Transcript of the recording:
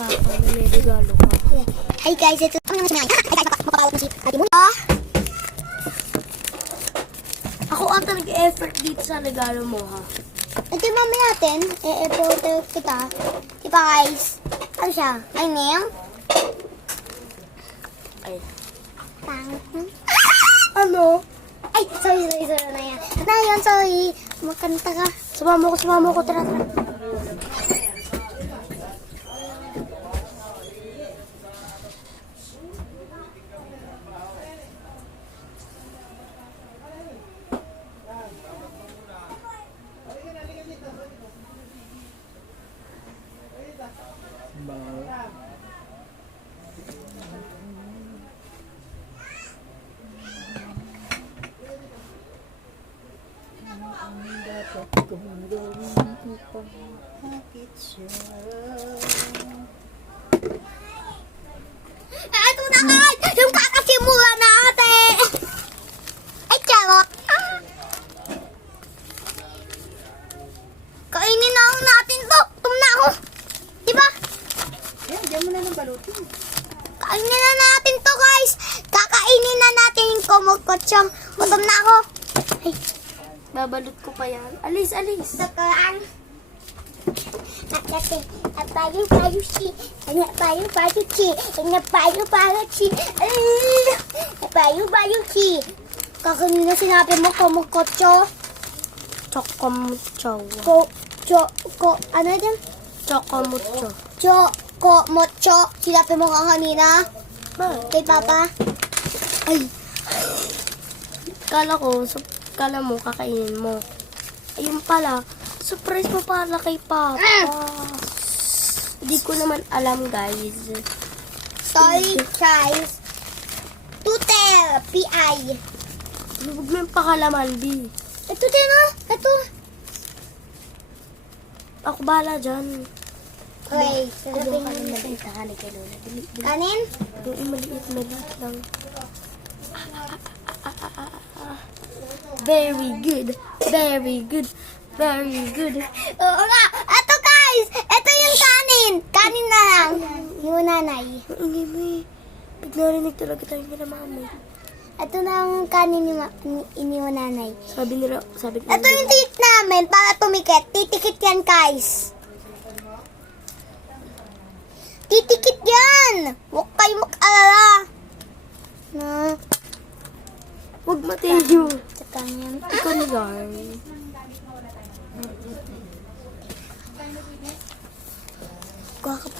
Papa na may regalo ka. Hi guys, ito ang naman si Hi guys, mapapawag mo si Ate Muna. Ako ang nag-effort dito sa regalo mo, ha? Ito yung mami natin. E-photo kita. Diba guys? Ano siya? Ay, Neng? Ay. Ano? Ay, sorry na yan. Na yun, sorry. Makanta ka. Sumama ko, tara. Ito na nga! Yung kakasimula natin! Ay, charot! Kainin na natin to! Tum na ako! Diba? Yan, diyan mo na ng balutin. Kainin na natin to, guys! Kakainin na natin yung kumukotsyong. Gutom na ako! Ay, Babalot ko pa yan. Alis. sakaraan! Kasi, payo si. Kakanina sinabi mo kumukotso. Chocomucho. Ano yan? Chocomucho. Chocomocho. Sinabi mo kanina. Ba? Kay Papa. Ay. Kala mo, kakainin mo. Ayun pala, surprise mo pala kay Papa. Hindi ko naman alam, guys. Sorry, guys. Tutel. P.I. Huwag mo yung pakalaman, B. Ito din, oh. Ito. Ako bahala dyan. Okay. Kung ka na maliit na kanin kay Lola. Dili. Kanin? Yung maliit lang. Very good. Oo nga. Ito, guys. Ito yung kanin. Kanin na lang. Yung nanay. Hindi mo eh. Pag narinig talaga tayo nila mama. Ito na ang kanin ni nanay. Sabi nila. Ito yung titik namin para tumikit. Titikit yan, guys. Titikit yan. Huwag kayo mag-alala. Na. Huwag matiyo. Tsaka yan. Ikaw ni Garn. Kuha ka pa.